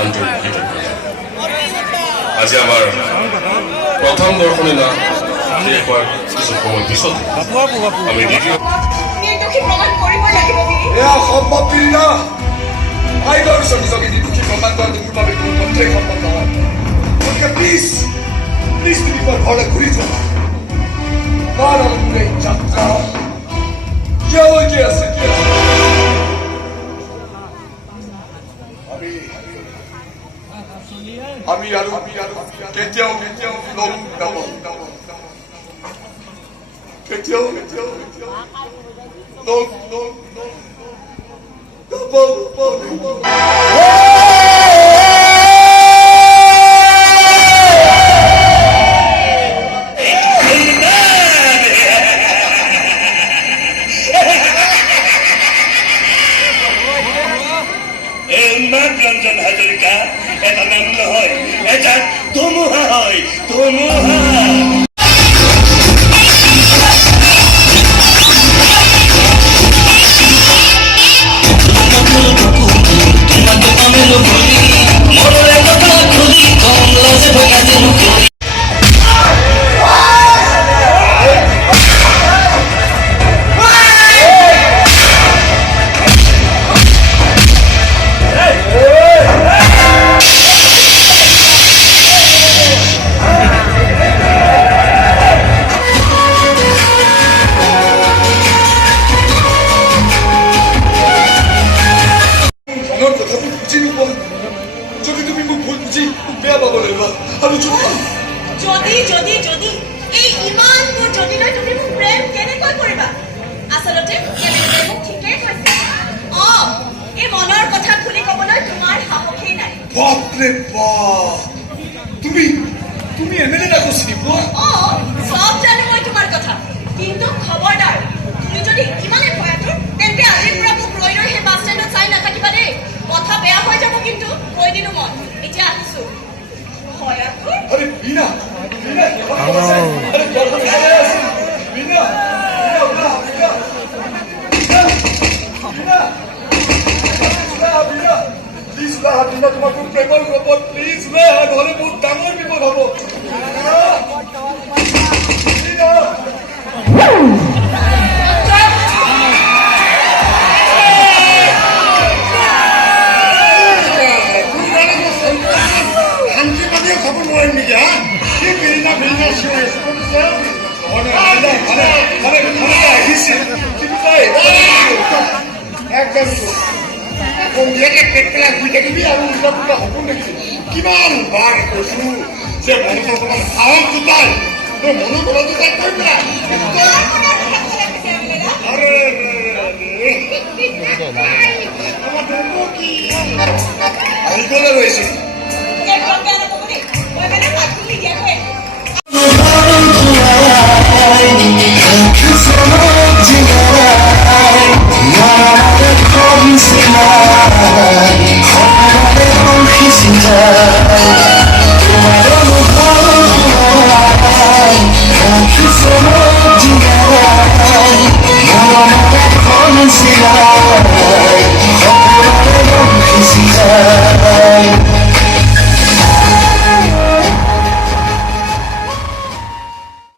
আন্তৰিক আজি আমাৰ প্ৰথম দৰ্শনী না শেষ হোৱাৰ কিছু সময় পিছতে আমি দ্বিতীয় এয়া সম্ভৱ না আইনৰ ওচৰত নিজকে নিৰ্দোষী প্ৰমাণ কৰাটো মোৰ বাবে কোনো পক্ষেই সম্ভৱ নহয় গতিকে প্লিজ তুমি মোৰ ঘৰলৈ ঘূৰি যোৱা তাৰ আৰু মোৰ এই যাত্ৰা কিয়লৈকে আছে আমি আৰু কেতিয়াও লগ নাপাওঁ কেতিয়াও লগ ৰঞ্জন হাজৰিকা এটা নাম নহয় এটা ধুমুহা হয় ধুমুহা যদি এই ইমানবোৰ যদিলৈ তুমি মোক প্ৰেম কেনেকৈ কৰিবা আচলতে মোক ঠিকেই কৈছে এই মনৰ কথা খুলি ক'বলৈ তোমাৰ সাহসেই নাই বাপৰে বাপ তুমি এমএলএ ডাকো চিনি পোৱা সব জানো মই তোমাৰ কথা কিন্তু খবৰদাৰ তুমি যদি ইমানেই ভয়াতুৰ তেন্তে আজিৰ পৰা মোক ৰৈ সেই বাছ ষ্টেণ্ডত চাই নাথাকিবা দেই কথা বেয়া হৈ যাব কিন্তু কৈ দিলো মই এতিয়া আহিছো ভয়াতুৰ আরে বিনা তোমার খুব প্রেমর খবর প্লিজ নহলে বহুত ডাঙর বিপদ হব খবর নয় নাকি হ্যাঁ কি বেরিনা একদম কমীয়াকে পেট পেলাই শুই থাকিবি আৰু উল্টা পুল্টা সপোন দেখিছে কিমান বাৰ কৈছো যে মনুষ্য অকণমান সাহস জোতাই তই মনোবলত জোতাই কৈ পেলাই আহিবলৈ ৰৈছে